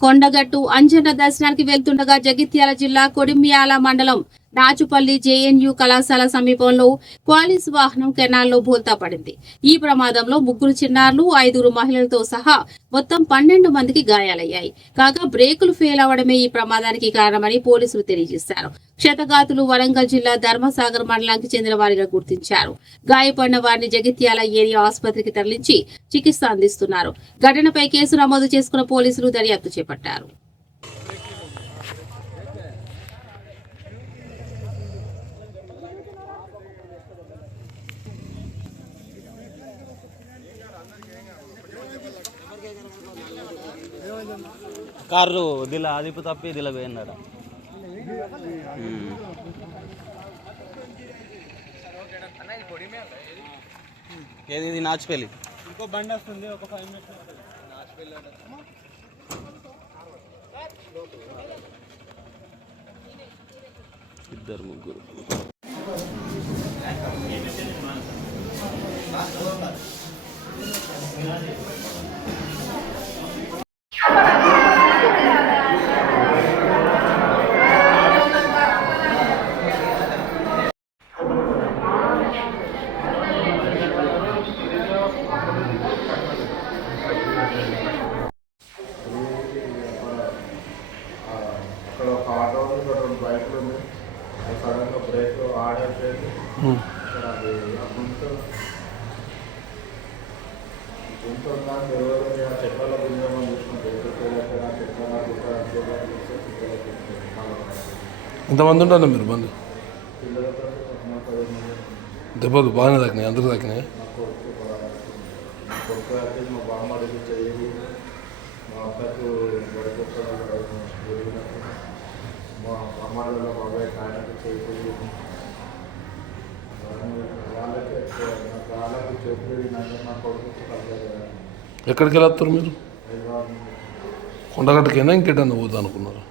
కొండగట్టు అంజన్న దర్శనానికి వెళ్తుండగా జగిత్యాల జిల్లా కొడిమ్యాల మండలం రాచుపల్లి జేఎన్యూ కళాశాల సమీపంలో క్వాలిస్ వాహనం కెనాల్లో బోల్తా పడింది. ఈ ప్రమాదంలో 3 చిన్నారులు 5 మహిళలతో సహా మొత్తం 12 మందికి గాయాలయ్యాయి. కాగా బ్రేకులు ఫెయిల్ అవడమే ఈ ప్రమాదానికి కారణమని పోలీసులు తెలియజేశారు. క్షతగాతులు వరంగల్ జిల్లా ధర్మసాగర్ మండలానికి చెందిన వారిగా గుర్తించారు. గాయపడిన వారిని జగిత్యాల ఏరియా ఆసుపత్రికి తరలించి చికిత్స అందిస్తున్నారు. ఘటనపై కేసు నమోదు చేసుకున్న పోలీసులు దర్యాప్తు చేపట్టారు. కారు దిలా అదిపు తప్పి దిలా పోయినాడు. ఏది ఇది నాచుపల్లి ఇంకో బండి వస్తుంది. ఒక 5 మినిట్స్ ఇద్దరు ముగ్గురు అక్కడ ఒక ఆటో ఉంది, 2 బైకులు ఉన్నాయి. అది సడన్గా బ్రేక్ ఆడైపోయింది. అది గుంత ఉందని తెలియదు. ఆ చెట్లలో గుంజమని చూసుకుంటే ఎంతమంది ఉంటారు మీరు బంధు? పిల్లలతో 15 మంది. దెబ్బలు బాగానే తాకినాయి, అందరూ తాకినాయి. మా కొడుకు అయితే మా బామ్మడికి చెయ్యి, మా అక్కకు బడికొక్క మా బామ్మడిలో బాబాయ్ కాయనకు చెయ్యి వాళ్ళకి వాళ్ళకి చెప్పి నా కొడుకు ఎక్కడికి వెళ్ళొస్తారు మీరు? కొండగట్టుకైనా ఇంకేటన్నా పోద్దాం అనుకున్నారు?